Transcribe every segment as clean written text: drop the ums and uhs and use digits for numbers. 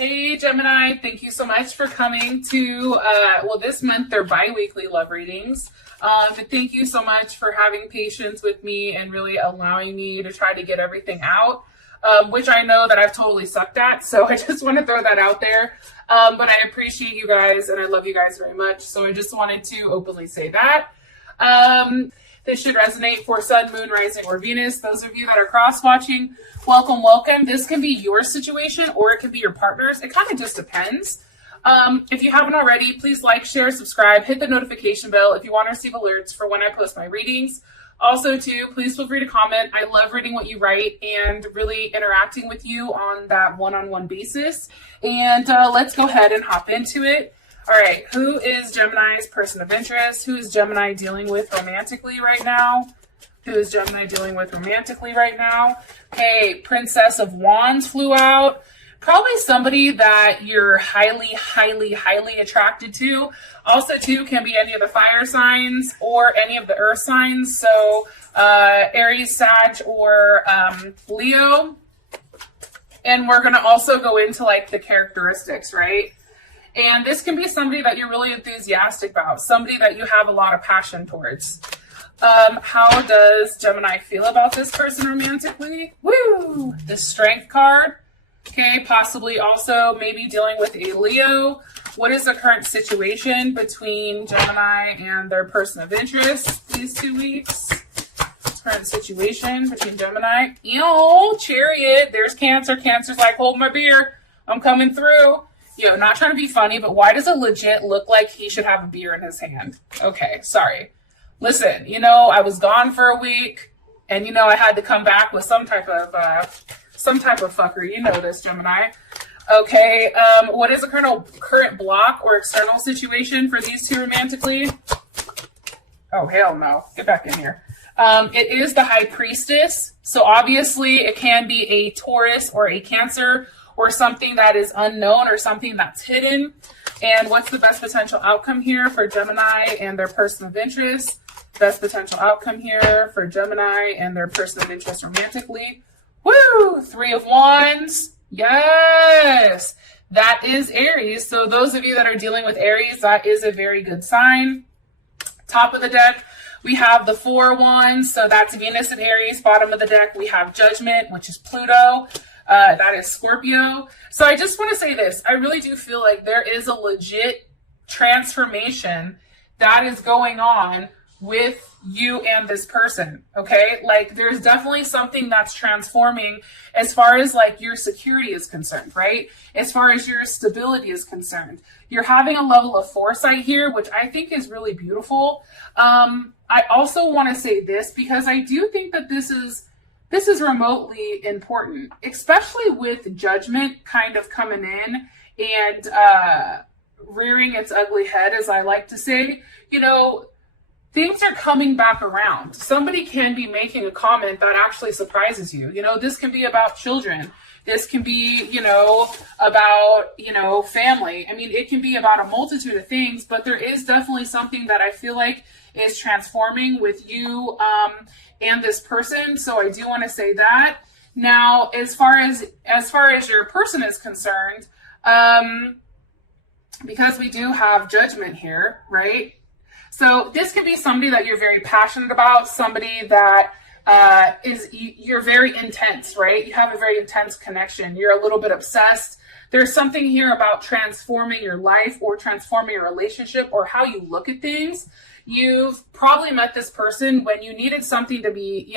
Hey Gemini, thank you so much for coming to, this month they're bi-weekly love readings. But thank you so much for having patience with me and really allowing me to try to get everything out, which I know that I've totally sucked at. So I just want to throw that out there. But I appreciate you guys and I love you guys very much. So I just wanted to openly say that. This should resonate for Sun, Moon, Rising, or Venus. Those of you that are cross-watching, welcome, welcome. This can be your situation or it can be your partner's. It kind of just depends. If you haven't already, please like, share, subscribe, hit the notification bell if you want to receive alerts for when I post my readings. Also, too, please feel free to comment. I love reading what you write and really interacting with you on that one-on-one basis. And let's go ahead and hop into it. All right, who is Gemini's person of interest? Who is Gemini dealing with romantically right now? Who is Gemini dealing with romantically right now? Okay, Princess of Wands flew out. Probably somebody that you're highly, highly, highly attracted to. Also, too, can be any of the fire signs or any of the earth signs. So, Aries, Sag, or Leo. And we're going to also go into, like, the characteristics, right? And this can be somebody that you're really enthusiastic about, somebody that you have a lot of passion towards. How does Gemini feel about this person romantically? Woo! The Strength card. Okay, possibly also maybe dealing with a Leo. What is the current situation between Gemini and their person of interest these 2 weeks? Current situation between Gemini. Ew, Chariot. There's Cancer. Cancer's like, hold my beer. I'm coming through. Yo, not trying to be funny, but why does it legit look like he should have a beer in his hand? Okay, sorry. Listen, I was gone for a week, and I had to come back with some type of fucker. You know this, Gemini. Okay, what is the current block or external situation for these two romantically? Oh, hell no. Get back in here. It is the High Priestess. So obviously it can be a Taurus or a Cancer or something that is unknown or something that's hidden. And what's the best potential outcome here for Gemini and their person of interest? Best potential outcome here for Gemini and their person of interest romantically. Woo! 3 of Wands. Yes! That is Aries. So those of you that are dealing with Aries, that is a very good sign. Top of the deck, we have the 4 of Wands. So that's Venus and Aries. Bottom of the deck, we have Judgment, which is Pluto. That is Scorpio. So I just want to say this. I really do feel like there is a legit transformation that is going on with you and this person. Okay. Like there's definitely something that's transforming as far as like your security is concerned, right? As far as your stability is concerned, you're having a level of foresight here, which I think is really beautiful. I also want to say this because I do think that this is remotely important, especially with Judgment kind of coming in and rearing its ugly head, as I like to say. Things are coming back around. Somebody can be making a comment that actually surprises you. This can be about children. This can be, about, family. I mean, it can be about a multitude of things, but there is definitely something that I feel like is transforming with you and this person. So I do want to say that. Now, as far as your person is concerned, because we do have Judgment here, right? So this could be somebody that you're very passionate about, somebody that you're very intense, right? You have a very intense connection. You're a little bit obsessed. There's something here about transforming your life or transforming your relationship or how you look at things. You've probably met this person when you needed something to be,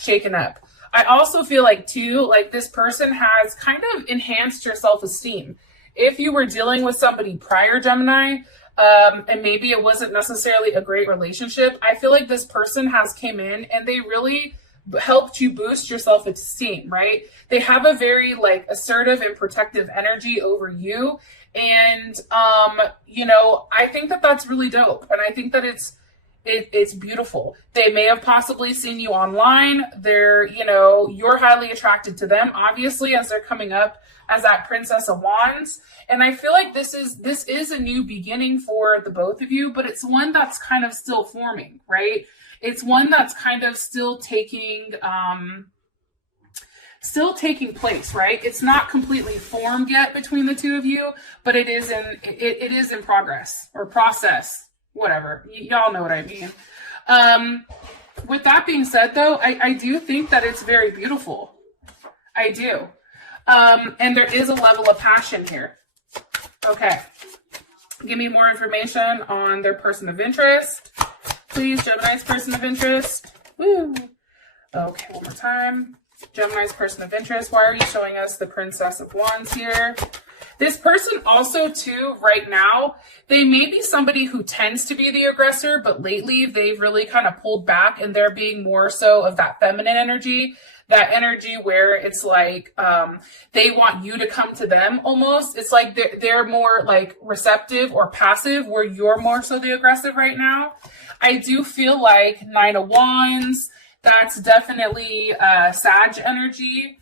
shaken up. I also feel like too, like this person has kind of enhanced your self-esteem. If you were dealing with somebody prior, Gemini, and maybe it wasn't necessarily a great relationship, I feel like this person has came in and they really helped you boost your self-esteem, right? They have a very like assertive and protective energy over you. And, I think that that's really dope. And I think that it's beautiful. They may have possibly seen you online. You're highly attracted to them, obviously, as they're coming up as that Princess of Wands. And I feel like this is a new beginning for the both of you, but it's one that's kind of still forming, right? It's one that's kind of still taking still taking place, right? It's not completely formed yet between the two of you, but it is in progress or process, whatever. Y'all know what I mean. With that being said, though, I do think that it's very beautiful. I do. And there is a level of passion here. Okay. Give me more information on their person of interest. Please, Gemini's person of interest. Woo. Okay, one more time. Gemini's person of interest. Why are you showing us the Princess of Wands here? This person also, too, right now, they may be somebody who tends to be the aggressor, but lately they've really kind of pulled back and they're being more so of that feminine energy. That energy where it's like they want you to come to them almost. It's like they're more like receptive or passive where you're more so the aggressive right now. I do feel like 9 of Wands, that's definitely Sag energy.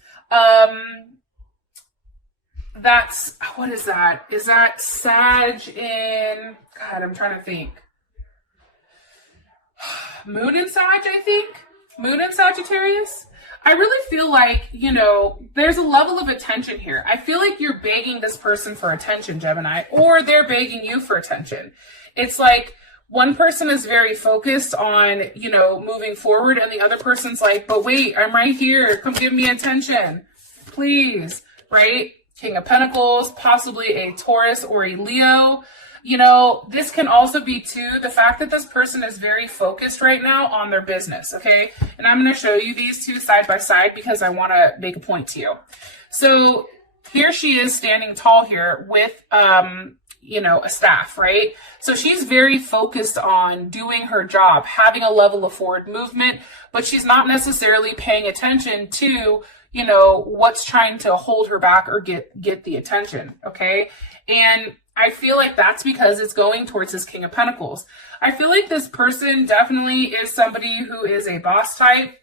That's, what is that? Is that Sag in, God, I'm trying to think. Moon in Sag, I think. Moon in Sagittarius. I really feel like, you know, there's a level of attention here. I feel like you're begging this person for attention, Gemini, or they're begging you for attention. It's like one person is very focused on, you know, moving forward, and the other person's like, but wait, I'm right here. Come give me attention, please, right? King of Pentacles, possibly a Taurus or a Leo. You know, this can also be, too, the fact that this person is very focused right now on their business, okay? And I'm going to show you these two side by side because I want to make a point to you. So here she is standing tall here with, you know, a staff, right? So she's very focused on doing her job, having a level of forward movement, but she's not necessarily paying attention to, you know, what's trying to hold her back or get the attention, okay? And I feel like that's because it's going towards this King of Pentacles. I feel like this person definitely is somebody who is a boss type,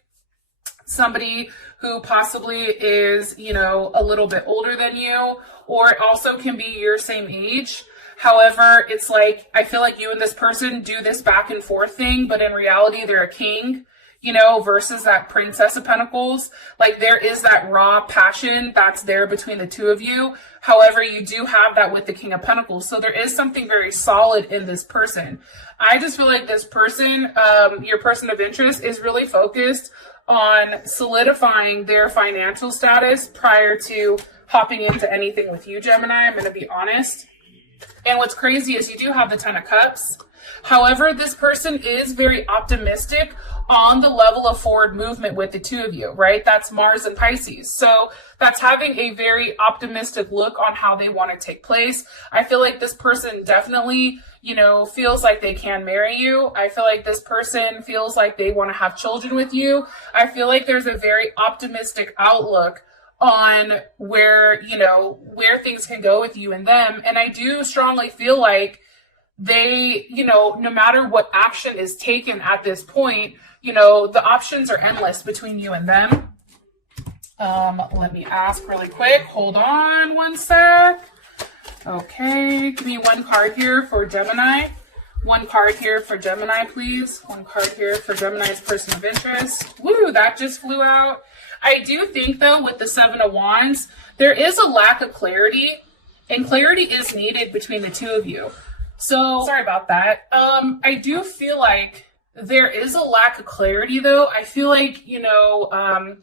somebody who possibly is, you know, a little bit older than you, or it also can be your same age. However, it's like, I feel like you and this person do this back and forth thing, but in reality, they're a king, you know, versus that Princess of Pentacles. Like, there is that raw passion that's there between the two of you. However, you do have that with the King of Pentacles. So there is something very solid in this person. I just feel like this person, your person of interest, is really focused on solidifying their financial status prior to hopping into anything with you, Gemini. I'm going to be honest. And what's crazy is you do have the 10 of Cups. However, this person is very optimistic on the level of forward movement with the two of you, right? That's Mars and Pisces. So that's having a very optimistic look on how they want to take place. I feel like this person definitely, you know, feels like they can marry you. I feel like this person feels like they want to have children with you. I feel like there's a very optimistic outlook on where, you know, where things can go with you and them. And I do strongly feel like they, you know, no matter what action is taken at this point, you know, the options are endless between you and them. Let me ask really quick. Hold on one sec. Okay, give me one card here for Gemini. One card here for Gemini, please. One card here for Gemini's person of interest. Woo, that just flew out. I do think, though, with the 7 of Wands, there is a lack of clarity, and clarity is needed between the two of you. So, sorry about that. I do feel like there is a lack of clarity, though. I feel like, you know,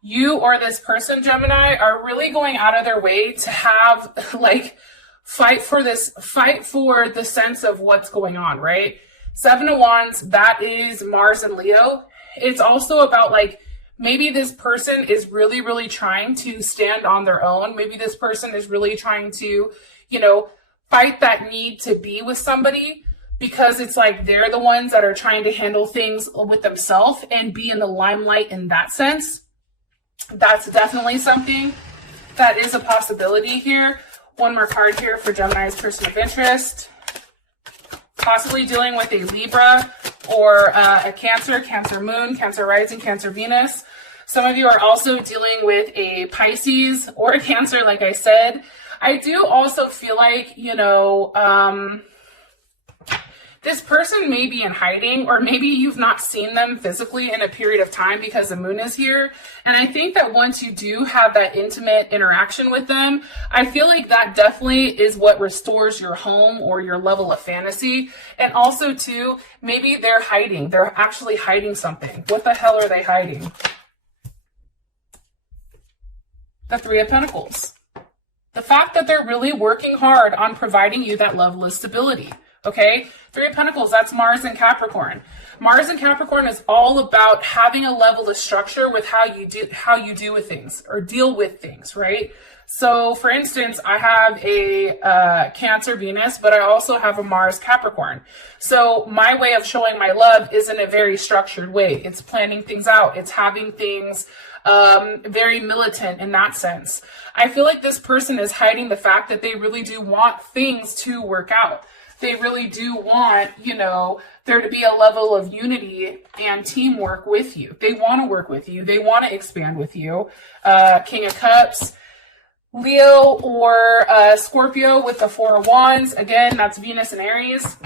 you or this person, Gemini, are really going out of their way to have, like, fight for the sense of what's going on, right? 7 of Wands, that is Mars and Leo. It's also about, like, maybe this person is really, really trying to stand on their own. Maybe this person is really trying to, you know, fight that need to be with somebody because it's like they're the ones that are trying to handle things with themselves and be in the limelight in that sense. That's definitely something that is a possibility here. One more card here for Gemini's person of interest. Possibly dealing with a Libra or a Cancer Moon, Cancer Rising, Cancer Venus. Some of you are also dealing with a Pisces or a Cancer, like I said. I do also feel like, you know, This person may be in hiding, or maybe you've not seen them physically in a period of time because the moon is here. And I think that once you do have that intimate interaction with them, I feel like that definitely is what restores your home or your level of fantasy. And also too, maybe they're hiding. They're actually hiding something. What the hell are they hiding? The Three of Pentacles. The fact that they're really working hard on providing you that level of stability. Okay, Three of Pentacles, that's Mars and Capricorn. Mars and Capricorn is all about having a level of structure with how you do with things or deal with things, right? So for instance, I have a Cancer Venus, but I also have a Mars Capricorn. So my way of showing my love is in a very structured way. It's planning things out. It's having things very militant in that sense. I feel like this person is hiding the fact that they really do want things to work out. They really do want, you know, there to be a level of unity and teamwork with you. They want to work with you. They want to expand with you. King of Cups, Leo or Scorpio with the Four of Wands. Again, that's Venus and Aries.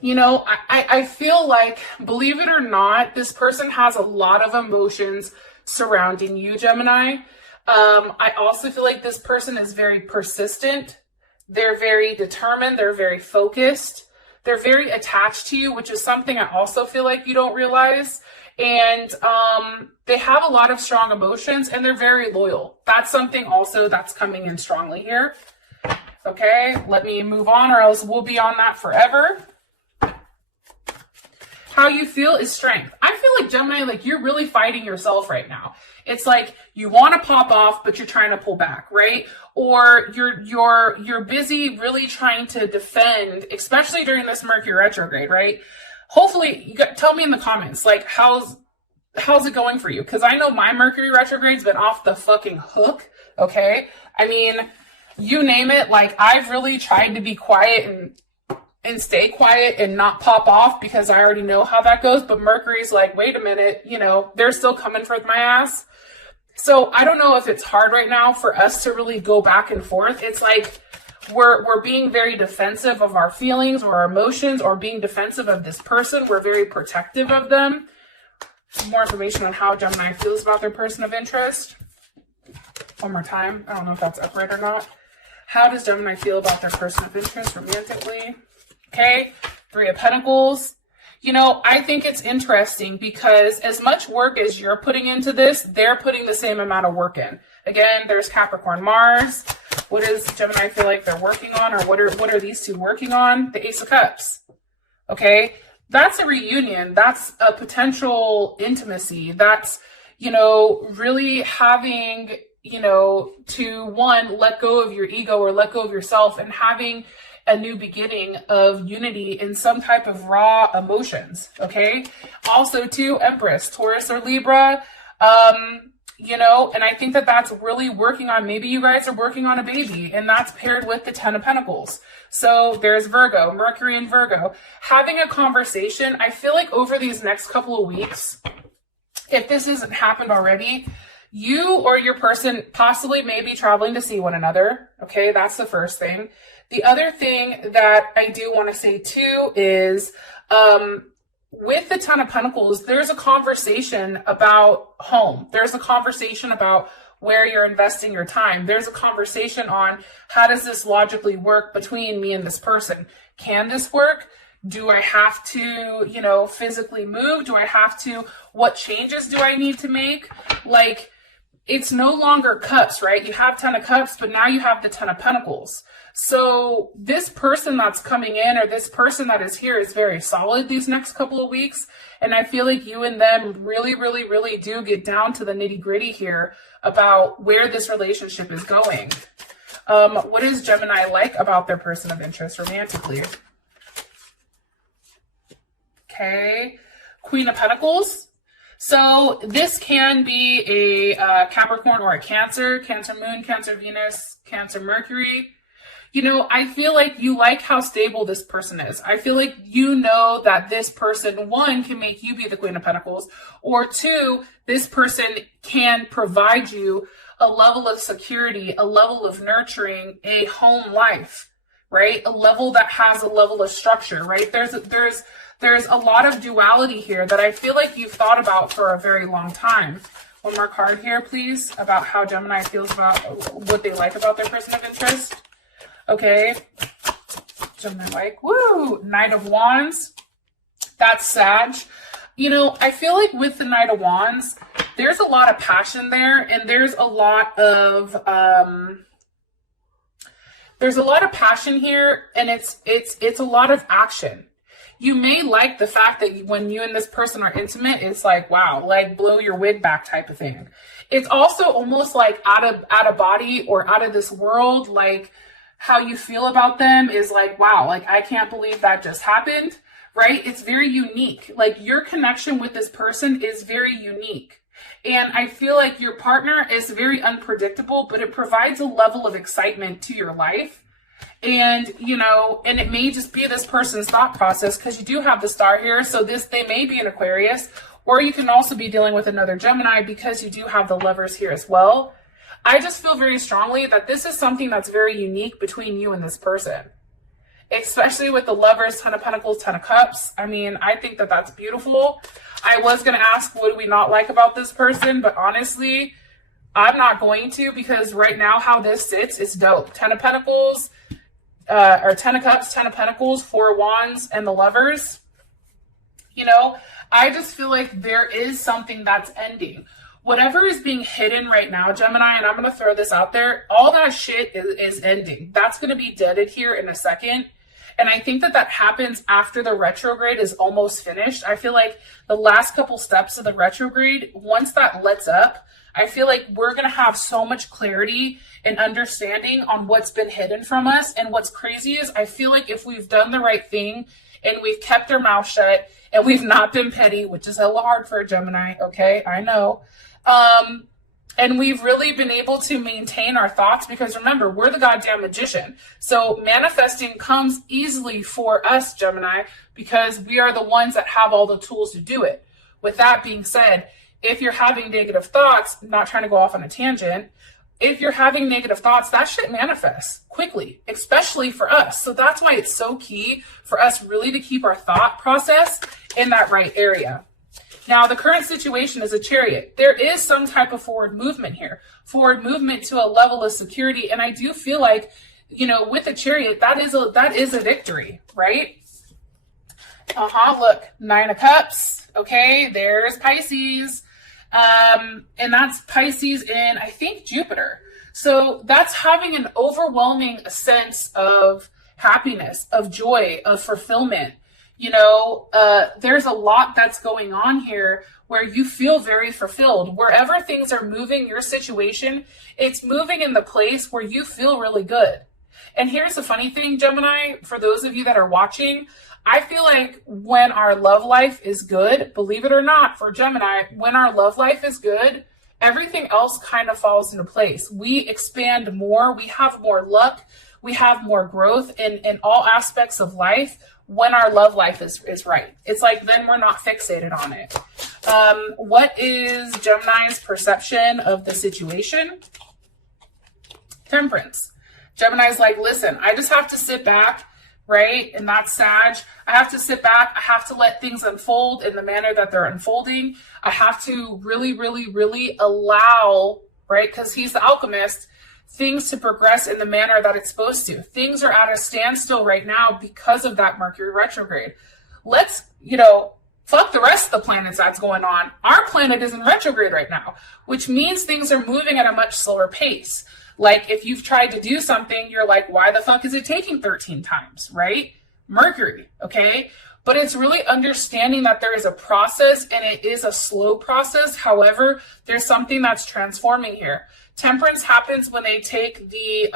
You know, I feel like, believe it or not, this person has a lot of emotions surrounding you, Gemini. I also feel like this person is very persistent. They're very determined. They're very focused. They're very attached to you, which is something I also feel like you don't realize. And they have a lot of strong emotions, and they're very loyal. That's something also that's coming in strongly here. Okay, let me move on, or else we'll be on that forever. How you feel is strength. I feel like, Gemini, like you're really fighting yourself right now. It's like you want to pop off, but you're trying to pull back, right? Or you're busy really trying to defend, especially during this Mercury retrograde, right? Hopefully, tell me in the comments, like how's it going for you? Because I know my Mercury retrograde's been off the fucking hook. Okay, I mean, you name it. Like I've really tried to be quiet and stay quiet and not pop off because I already know how that goes. But Mercury's like, wait a minute, you know, they're still coming for my ass. So I don't know if it's hard right now for us to really go back and forth. It's like we're being very defensive of our feelings or our emotions, or being defensive of this person. We're very protective of them. More information on how Gemini feels about their person of interest. One more time. I don't know if that's upright or not. How does Gemini feel about their person of interest romantically? Okay, Three of Pentacles. You know, I think it's interesting because as much work as you're putting into this, they're putting the same amount of work in. Again, there's Capricorn Mars. What does Gemini feel like they're working on, or what are these two working on? The Ace of Cups. Okay, that's a reunion. That's a potential intimacy. That's, you know, really having, you know, to one, let go of your ego or let go of yourself and having a new beginning of unity in some type of raw emotions. Okay. Also too, Empress, Taurus or Libra, you know, and I think that that's really working on, maybe you guys are working on a baby, and that's paired with the Ten of Pentacles. So there's Virgo, Mercury and Virgo. Having a conversation, I feel like over these next couple of weeks, if this hasn't happened already, you or your person possibly may be traveling to see one another. Okay, that's the first thing. The other thing that I do want to say too is with the Ten of Pentacles, there's a conversation about home. There's a conversation about where you're investing your time. There's a conversation on how does this logically work between me and this person? Can this work? Do I have to, you know, physically move? Do I have to, what changes do I need to make? Like, it's no longer cups, right? You have Ten of Cups, but now you have the Ten of Pentacles. So this person that's coming in, or this person that is here, is very solid these next couple of weeks. And I feel like you and them really, really, really do get down to the nitty gritty here about where this relationship is going. What does Gemini like about their person of interest romantically? Okay, Queen of Pentacles. So this can be a Capricorn or a Cancer, Cancer Moon, Cancer Venus, Cancer Mercury. You know, I feel like you like how stable this person is. I feel like you know that this person, one, can make you be the Queen of Pentacles, or two, this person can provide you a level of security, a level of nurturing, a home life. right? A level that has a level of structure, right? There's a lot of duality here that I feel like you've thought about for a very long time. One more card here, please, about how Gemini feels about what they like about their person of interest. Okay. Gemini like, woo, Knight of Wands. That's Sag. You know, I feel like with the Knight of Wands, there's a lot of passion there, and there's a lot of passion here, and it's a lot of action. You may like the fact that when you and this person are intimate, it's like, wow, like blow your wig back type of thing. It's also almost like out of body or out of this world, like how you feel about them is like, wow, like I can't believe that just happened, right? It's very unique. Like your connection with this person is very unique. And I feel like your partner is very unpredictable, but it provides a level of excitement to your life. And, you know, and it may just be this person's thought process because you do have the star here. So they may be an Aquarius, or you can also be dealing with another Gemini because you do have the Lovers here as well. I just feel very strongly that this is something that's very unique between you and this person, especially with the Lovers, Ten of Pentacles, Ten of Cups. I mean, I think that that's beautiful. I was going to ask, what do we not like about this person? But honestly, I'm not going to, because right now how this sits is dope. Ten of Pentacles, or Ten of Cups, Ten of Pentacles, Four of Wands, and the Lovers. You know, I just feel like there is something that's ending. Whatever is being hidden right now, Gemini, and I'm going to throw this out there, all that shit is ending. That's going to be deaded here in a second. And I think that that happens after the retrograde is almost finished. I feel like the last couple steps of the retrograde, once that lets up, I feel like we're going to have so much clarity and understanding on what's been hidden from us. And what's crazy is I feel like if we've done the right thing and we've kept our mouth shut and we've not been petty, which is hella hard for a Gemini, okay, I know. And we've really been able to maintain our thoughts, because remember, we're the goddamn magician. So manifesting comes easily for us, Gemini, because we are the ones that have all the tools to do it. With that being said, if you're having negative thoughts, not trying to go off on a tangent, if you're having negative thoughts, that shit manifests quickly, especially for us. So that's why it's so key for us really to keep our thought process in that right area. Now, the current situation is a Chariot. There is some type of forward movement here, forward movement to a level of security. And I do feel like, you know, with a Chariot, that is a victory, right? Look, Nine of Cups. Okay, there's Pisces. And that's Pisces in, I think, Jupiter. So that's having an overwhelming sense of happiness, of joy, of fulfillment. You know, there's a lot that's going on here where you feel very fulfilled. Wherever things are moving, your situation, it's moving in the place where you feel really good. And here's the funny thing, Gemini, for those of you that are watching, I feel like when our love life is good, believe it or not, for Gemini, when our love life is good, everything else kind of falls into place. We expand more, we have more luck, we have more growth in all aspects of life when our love life is right. It's like then we're not fixated on it. What is Gemini's perception of the situation? Temperance. Gemini's like, listen, I just have to sit back, right? And that's Sag. I have to sit back. I have to let things unfold in the manner that they're unfolding. I have to really, really, really allow, right? Because he's the alchemist, things to progress in the manner that it's supposed to. Things are at a standstill right now because of that Mercury retrograde. Let's, you know, fuck the rest of the planets that's going on. Our planet is in retrograde right now, which means things are moving at a much slower pace. Like if you've tried to do something, you're like, why the fuck is it taking 13 times, right? Mercury, okay? But it's really understanding that there is a process and it is a slow process. However, there's something that's transforming here. Temperance happens when they take the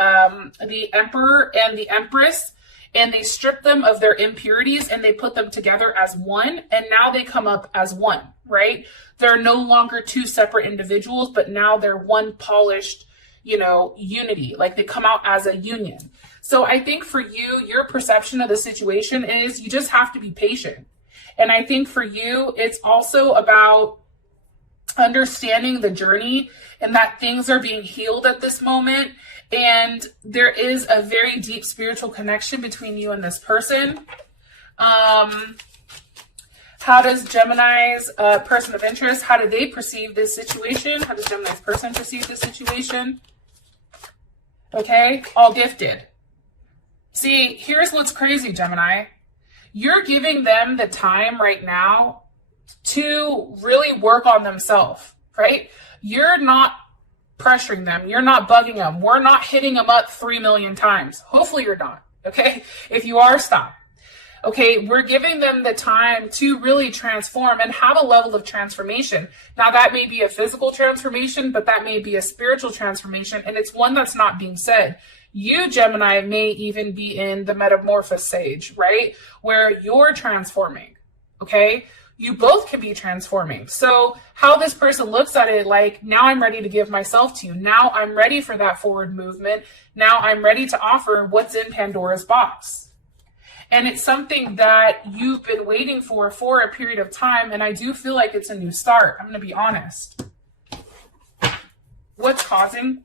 Emperor and the Empress and they strip them of their impurities and they put them together as one, and now they come up as one, right? They're no longer two separate individuals, but now they're one polished, you know, unity. Like they come out as a union. So I think for you, your perception of the situation is you just have to be patient. And I think for you, it's also about understanding the journey and that things are being healed at this moment. And there is a very deep spiritual connection between you and this person. How does Gemini's person of interest, how do they perceive this situation? How does Gemini's person perceive this situation? Okay, all gifted. See, here's what's crazy, Gemini. You're giving them the time right now to really work on themselves, right? You're not pressuring them. You're not bugging them. We're not hitting them up 3 million times. Hopefully you're not, okay? If you are, stop. Okay, we're giving them the time to really transform and have a level of transformation. Now, that may be a physical transformation, but that may be a spiritual transformation, and it's one that's not being said. You, Gemini, may even be in the metamorphosis stage, right? Where you're transforming, okay? You both can be transforming. So how this person looks at it, like, now I'm ready to give myself to you. Now I'm ready for that forward movement. Now I'm ready to offer what's in Pandora's box. And it's something that you've been waiting for a period of time. And I do feel like it's a new start. I'm going to be honest. What's causing?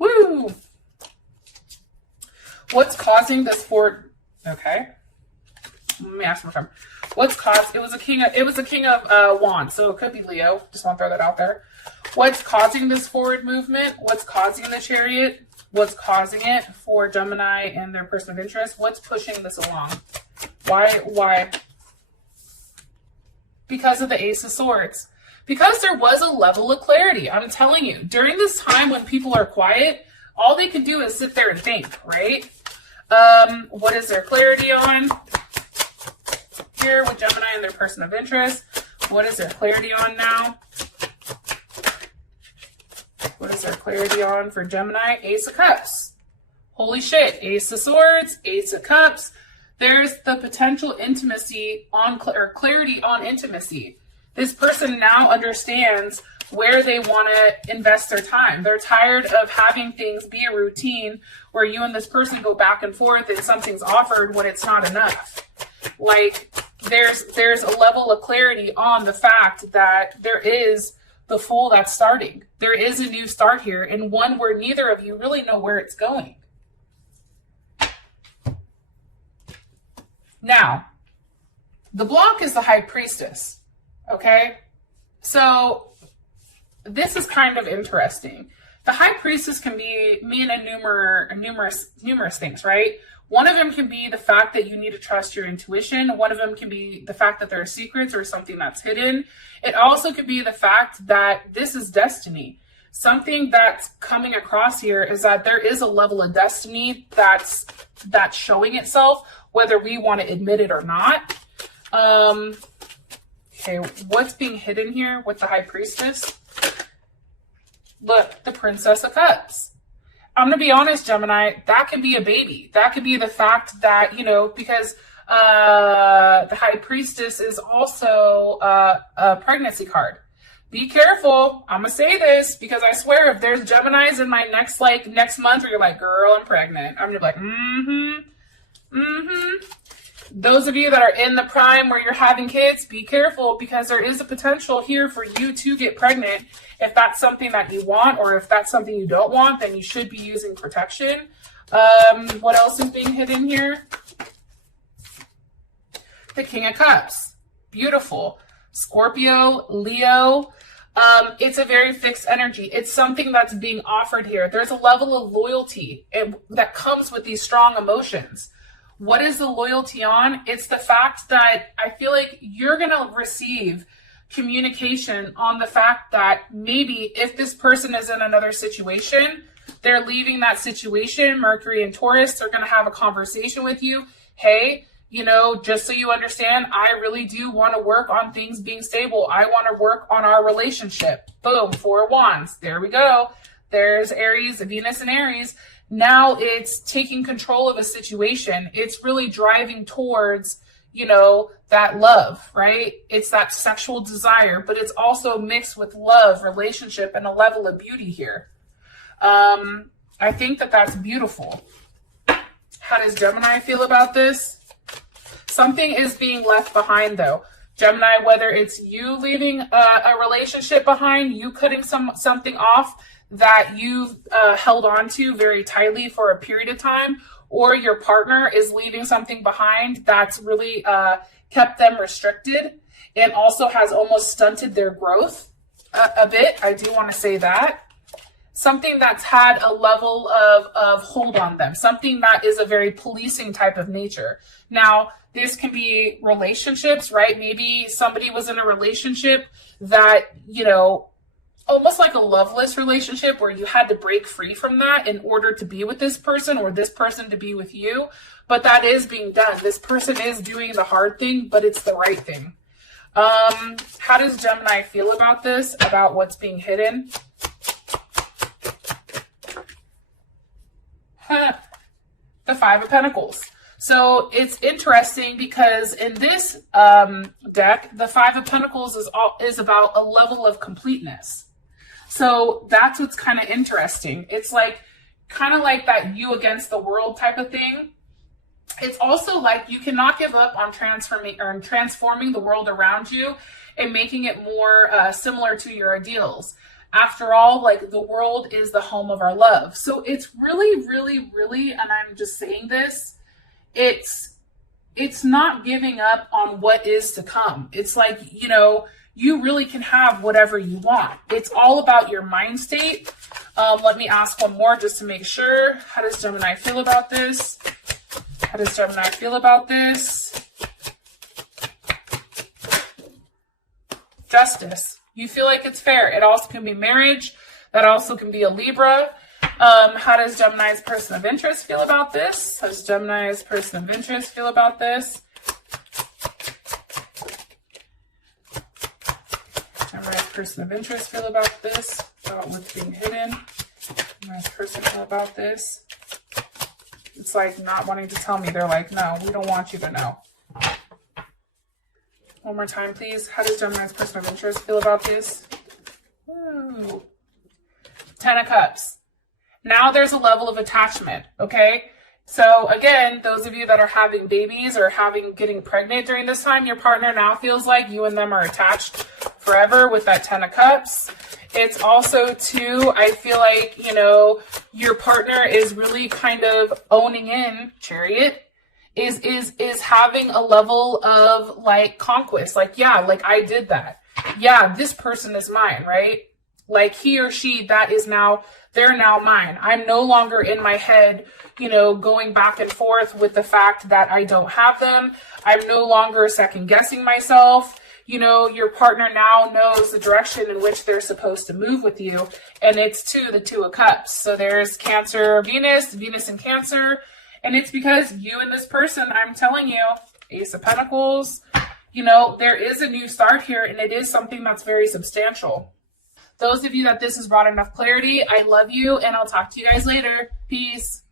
What's causing this forward? Okay. Let me ask one more time. What's caused? It was a king of wands. So it could be Leo. Just want to throw that out there. What's causing this forward movement? What's causing the chariot? What's causing it for Gemini and their person of interest? What's pushing this along? Why? Because of the Ace of Swords. Because there was a level of clarity. I'm telling you, during this time when people are quiet, all they can do is sit there and think, right? What is their clarity on? Here with Gemini and their person of interest. What is their clarity on now? What is their clarity on for Gemini? Ace of Cups. Holy shit. Ace of Swords, Ace of Cups. There's the potential intimacy on, or clarity on intimacy. This person now understands where they want to invest their time. They're tired of having things be a routine where you and this person go back and forth and something's offered when it's not enough. Like, there's a level of clarity on the fact that there is the Fool that's starting. There is a new start here, and one where neither of you really know where it's going. Now, the block is the High Priestess, okay? So this is kind of interesting. The High Priestess can mean numerous things, right? One of them can be the fact that you need to trust your intuition. One of them can be the fact that there are secrets or something that's hidden. It also could be the fact that this is destiny. Something that's coming across here is that there is a level of destiny that's showing itself, whether we want to admit it or not. Okay, what's being hidden here with the High Priestess? Look, the Princess of Cups. I'm going to be honest, Gemini, that can be a baby. That could be the fact that, because the High Priestess is also a pregnancy card. Be careful. I'm going to say this because I swear if there's Geminis in my next month where you're like, girl, I'm pregnant. I'm going to be like, Those of you that are in the prime where you're having kids, be careful because there is a potential here for you to get pregnant. If that's something that you want, or if that's something you don't want, then you should be using protection. What else is being hidden here? The King of Cups. Beautiful. Scorpio, Leo. It's a very fixed energy. It's something that's being offered here. There's a level of loyalty that comes with these strong emotions. What is the loyalty on? It's the fact that I feel like you're going to receive communication on the fact that maybe if this person is in another situation, they're leaving that situation, Mercury and Taurus, they're going to have a conversation with you. Hey, just so you understand, I really do want to work on things being stable. I want to work on our relationship. Boom, 4 of Wands. There we go. There's Aries, Venus and Aries. Now it's taking control of a situation. It's really driving towards, that love, right? It's that sexual desire, but it's also mixed with love, relationship, and a level of beauty here. I think that that's beautiful. How does Gemini feel about this? Something is being left behind, though. Gemini, whether it's you leaving a relationship behind, you cutting something off, that you've held on to very tightly for a period of time, or your partner is leaving something behind that's really kept them restricted and also has almost stunted their growth a bit. I do want to say that. Something that's had a level of hold on them, something that is a very policing type of nature. Now, this can be relationships, right? Maybe somebody was in a relationship that, you know, almost like a loveless relationship where you had to break free from that in order to be with this person or this person to be with you. But that is being done. This person is doing the hard thing, but it's the right thing. How does Gemini feel about this, about what's being hidden? The Five of Pentacles. So it's interesting because in this deck, the Five of Pentacles is about a level of completeness. So that's what's kind of interesting. It's like kind of like that you against the world type of thing. It's also like you cannot give up on transforming the world around you and making it more similar to your ideals. After all, like, the world is the home of our love. So it's really, really, really, and I'm just saying this, it's not giving up on what is to come. It's like, you know, you really can have whatever you want. It's all about your mind state. Let me ask one more just to make sure. How does Gemini feel about this? How does Gemini feel about this? Justice. You feel like it's fair. It also can be marriage. That also can be a Libra. How does Gemini's person of interest feel about this? How does Gemini's person of interest feel about this? Gemini's person of interest feel about this? About what's being hidden? Gemini's person feel about this? It's like not wanting to tell me. They're like, no, we don't want you to know. One more time, please. How does Gemini's person of interest feel about this? Ooh. 10 of Cups. Now there's a level of attachment, okay? So again, those of you that are having babies or getting pregnant during this time, your partner now feels like you and them are attached forever with that 10 of Cups. It's also too, I feel like, you know, your partner is really kind of owning in, Chariot, is having a level of like conquest. Like, yeah, like I did that. Yeah, this person is mine, right? Like he or she, that is now, they're now mine. I'm no longer in my head, you know, going back and forth with the fact that I don't have them. I'm no longer second guessing myself. You know, your partner now knows the direction in which they're supposed to move with you. And it's the Two of Cups. So there's Cancer, Venus in Cancer. And it's because you and this person, I'm telling you, Ace of Pentacles, you know, there is a new start here, and it is something that's very substantial. Those of you that this has brought enough clarity, I love you, and I'll talk to you guys later. Peace.